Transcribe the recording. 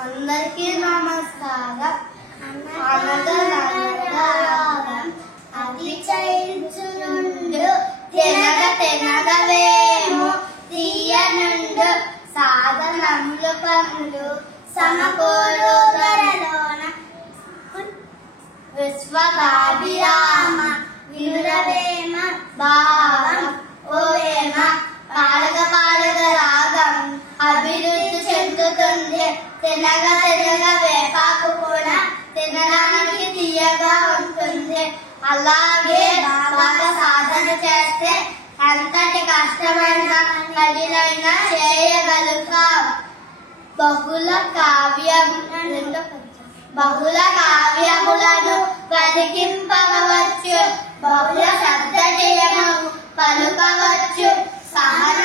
అందరికీ నమస్కారం. అనగనగరాగం అతి చైల్చునుండు తినగ తినగవేమో తీయనుండు సాధనములు పనులు సమకూరు ధరలోన విశ్వకాభిరామ వినురవేమ భావం ఓవేమ పాలక పాలక రాగం అభివృద్ధి చెందుతుంది. తినగ తినగ వేపాకు కూడా తినడానికి తీయగా ఉంటుంది. అలాగే బాగా సాధన చేస్తే ఎంతటి కష్టమైన పనినైనా చేయగలుగుతాం. బహుళ కావ్యములను పలికింపవచ్చు, బహుళ శబ్ద జయము పలుకవచ్చు. సహన